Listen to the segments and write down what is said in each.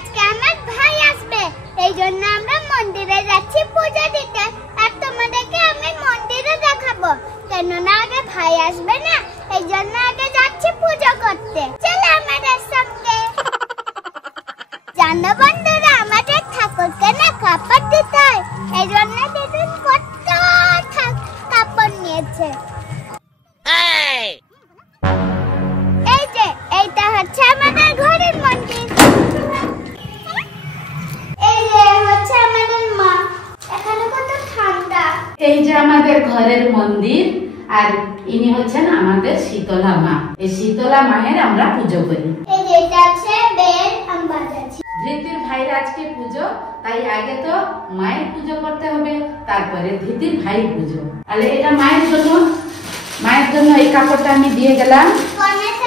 আজকে আমার ভাই আসবে, এই জন্য আমরা মন্দিরে যাচ্ছি পূজা দিতে। আর তোমাদেরকে আমি মন্দিরে দেখাবো, কেননা আগে ভাই আসবে না, এই জন্য আগে যাচ্ছি পূজা করতে। চলো আমাদের সঙ্গে। জানো বন্ধুরা, আমাদের ঠাকুরকে না কাপড় দিতে হয়, এই জন্য দিদি কত কাপড় নিয়েছে। এই যে এইটা হচ্ছে আমাদের ঘরের মন্দির, এই যে হচ্ছে আমাদের মা। এখানে কত ঠান্ডা। এই যে আমাদের ঘরের মন্দির, আর ইনি হচ্ছেন আমাদের শীতলা মা। এই শীতলা মায়ের আমরা পুজো করি। এই যে এটা আছে বেল, আম বাজাচ্ছি। ধৃতির ভাইয়ের আজকে পুজো, তাই আগে তো মায়ের পুজো করতে হবে, তারপরে ধৃতির ভাই পুজো। তাহলে এটা মায়ের জন্য এই কাপড়টা আমি দিয়ে গেলাম,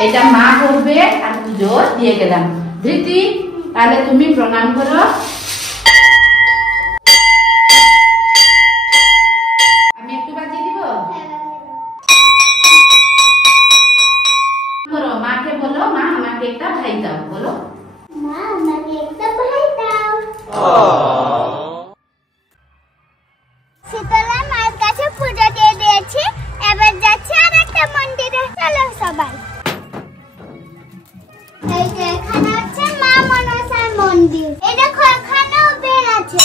এটা মা করবে আর পুজো দিয়ে গেলাম। ধৃতি, তাহলে তুমি প্রণাম করো। আমি একটু বাজিয়ে দিব। করো, মাকে বলো, মা আমাকে একটা ভাই দাও। বলো, মা আমাকে একটা ভাই দাও। শীতলা মায়ের কাছে পূজা দিয়ে দিয়েছি, এবার যাচ্ছি আর একটা মন্দিরে। চলো সবাই। এই যে এখানে হচ্ছে মা মনসার মন্দির, এই দেখো এখানেও বেল আছে।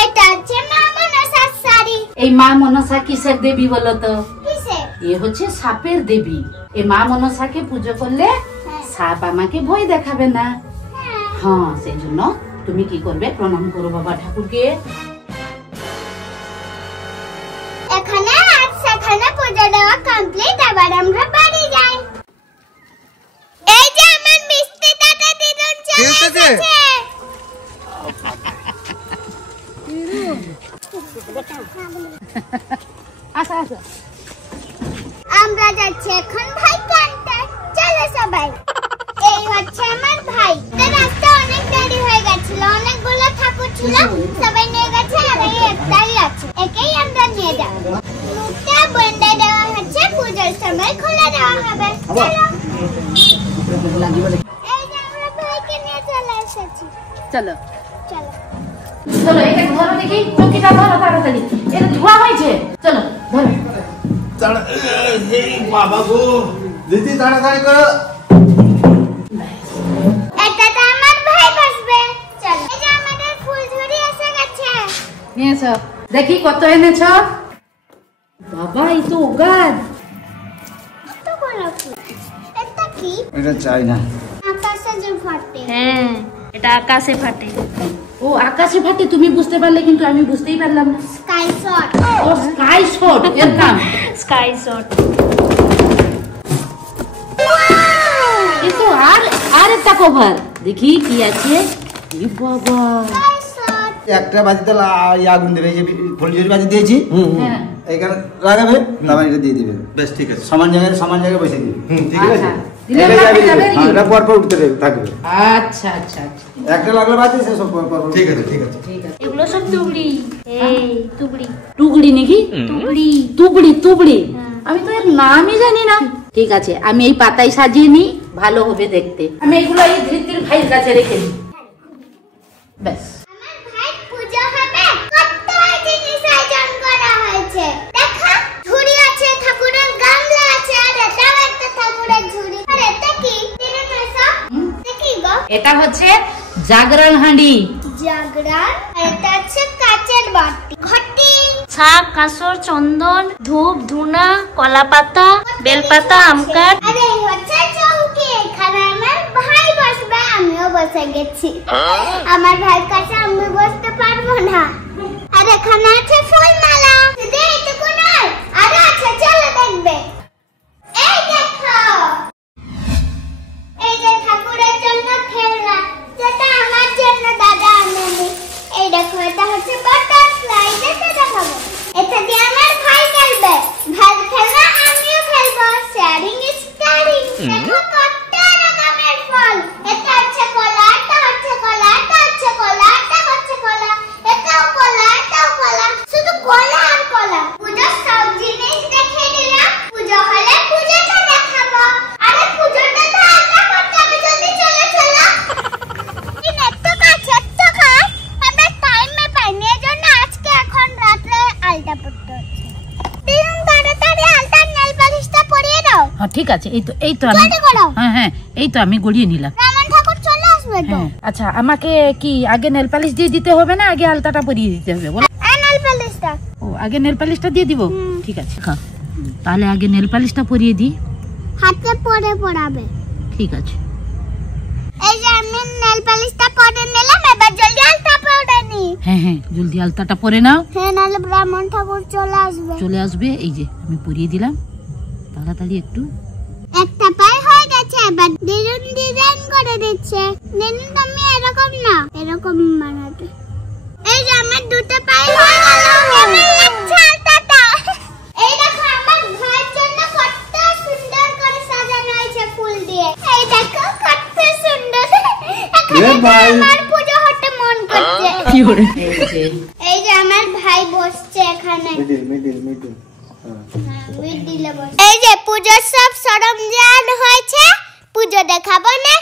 এটা হচ্ছে মা মনসার শাড়ি। এই মা মনসা কিসের দেবী বলো তো? কিসের? এ হচ্ছে সাপের দেবী। এই মা মনসাকে পুজো করলে সাপ আমাকে ভয় দেখাবে না। হ্যাঁ, সেই জন্য তুমি কি করবে, প্রণাম করো বাবা ঠাকুরকে। এখানে আর সেখানে পূজা দেওয়া কমপ্লিট, এবার আমরা বাড়ি যাই। এই যে আমার মিষ্টি দাদা দিদুন চলে এসেছে। আচ্ছা আচ্ছা, আমরা যাচ্ছি এখন ভাই আনতে। চলো সবাই। এই হচ্ছে আমার ভাই। রাস্তা অনেক দেরি হয়ে গেছিল, অনেকগুলো ঠাকুর ছিল, সবাই নিয়ে গেছে, আর এই একটাই আছে, একেই আমরা নিয়ে যাব। মুখটা বন্ধ দেওয়া হচ্ছে, পূজার সময় খুলে দেওয়া হবে। চলো। এই যে আমরা ভাইকে নিয়ে চলে এসেছি। চলো চলো চলো, এটা ধরো দেখি, চকিটা ধরো তাড়াতাড়ি, এটা ধোয়া হয়েছে। চলো ধরো। বাবা গো, দিদি তাড়াতাড়ি করো। এটাতে আমার ভাই বসবে। চলো। এই যে আমাদের ফুলঝুরি এসে গেছে। নিয়েছো, দেখি কত এনেছ। বাবা, এই তো গাছ। কত বড় ফুল। এটা কি? এটা চাই না। আকাশে যে ফাটে। হ্যাঁ, এটা আকাশে ফাটে। ও আকাশে ফাটে, তুমি বুঝতে পারলে, কিন্তু আমি বুঝতেই পারলাম না। Sky shot. ও স্কাই শট, এর নাম স্কাই শট। এই তো আর একটা কভার, দেখি কি আছে। ই বাবা, স্কাই শট। একটা বাজি তো আগুন দেবে, এই যে ফুলঝুরি বাজি দিয়েছি, হ্যাঁ এইখানে লাগাবে, তারপর এটা দিয়ে দিবে। বেশ, ঠিক আছে। সমান জায়গায় বসে দিবে। ঠিক আছে, আচ্ছা, দিলে এটা যাবে, যাবে আর কি? এটা পর উঠতে থাকবে। আচ্ছা আচ্ছা আচ্ছা, একটা লাগলে বাজি, সে সব পর ঠিক আছে, ঠিক আছে। ঠিক আছে। এগুলো সব তুবড়ি। এই তুবড়ি। টুকড়ি নাকি? তুবড়ি। তুবড়ি, আমি তো এর নামই জানি না। ঠিক আছে, আমি এই পাতায় সাজিয়ে নিই, ভালো হবে দেখতে। আমি এগুলো এই ধৃতির ভাইয়ের কাছে রেখে দিই। ব্যাস, আমার ভাই পূজা হবে, কত জিনিস আয়োজন করা হয়েছে। দেখা, ঝুড়ি আছে, ঠাকুরের গামলা আছে, আর এটাও একটা ঠাকুরের ঝুড়ি। আর এটা কি? দিদি মেসা, এটা কি গো? এটা হচ্ছে জাগরণ হাঁড়ি। জাগরান। আর এটা হচ্ছে কাচের বাটি, ঘটি। শাক, কাসর, চন্দন, ধূপ, ধুনা, কলাপাতা, বেলপাতা, আমকাঠ। আরে এই হচ্ছে চৌকি, এখানে আমার ভাই বসবে, আমিও বসে গেছি। আমার ভাইয়ের কাছে আমি বসতে পারবো না। আর এখানে আছে ফুলমালা। শুধু এইটুকু নয়, আরো আছে, চলো দেখবে। এই দেখো, এই যে ঠাকুরের জন্য খেলনা, যেটা আমার জন্য দাদা আনেনি। এই দেখো, এটা হচ্ছে বাটারফ্লাই, যেটা দেখাবো। এটা দিয়ে আমার ভাই খেলবে, ভাই খেলনা আমিও খেলবো। Sharing is caring. দেখো কত রকমের ফল। এটা হচ্ছে কলা, এটা হচ্ছে কলা, এটা হচ্ছে কলা, এটা হচ্ছে কলা, এটাও কলা, এটাও কলা। শুধু কলা আর কলা। পূজার সব জিনিস দেখে দিলাম, পুজো হলে পুজোটা দেখাবো। আরে পুজোটা তো আগে করতে হবে, ঠিক আছে, এই তো আমি জলদি করো। হ্যাঁ এই তো আমি গড়িয়ে নিলাম। রামন ঠাকুর চলে আসবে তো। হ্যাঁ, আচ্ছা আমাকে কি আগে নেল পালিশ দিয়ে দিতে হবে না আগে আলতাটা পরিয়ে দিতে হবে বলো? নেল পালিশটা ও আগে নেল পালিশটা দিয়ে দিব, ঠিক আছে তাহলে আগে নেল পালিশটা পরিয়ে দিই। হাতে পরে পড়াবে, ঠিক আছে। এই যে আমি নেল পালিশটা পরে নিলাম, এবার জলদি আলতা পরে নি। হ্যাঁ জলদি আলতাটা পরে নাও। হ্যাঁ, নাহলে রামন ঠাকুর চলে আসবে। এই যে আমি পরিয়ে দিলাম, তাড়াতাড়ি একটু। একটা পায়ে হয়ে গেছে, এবার ডিজাইন করে দিচ্ছে। দিন তুমি এরকম না, এরকম বানাবে। এই যে আমার দুটো পায়ে হয়ে গেল, কেমন লাগছে আলতাটা? এই দেখো আমার ঘরের জন্য কত সুন্দর করে সাজানো হয়েছে ফুল দিয়ে। এই দেখো কত সুন্দর। এখন আমার পূজা হতে মন করছে। কি করে? এই যে আমার ভাই বসছে এখানে। মিডিল এই যে পূজার সব সরঞ্জাম হয়েছে, পুজো দেখাবো না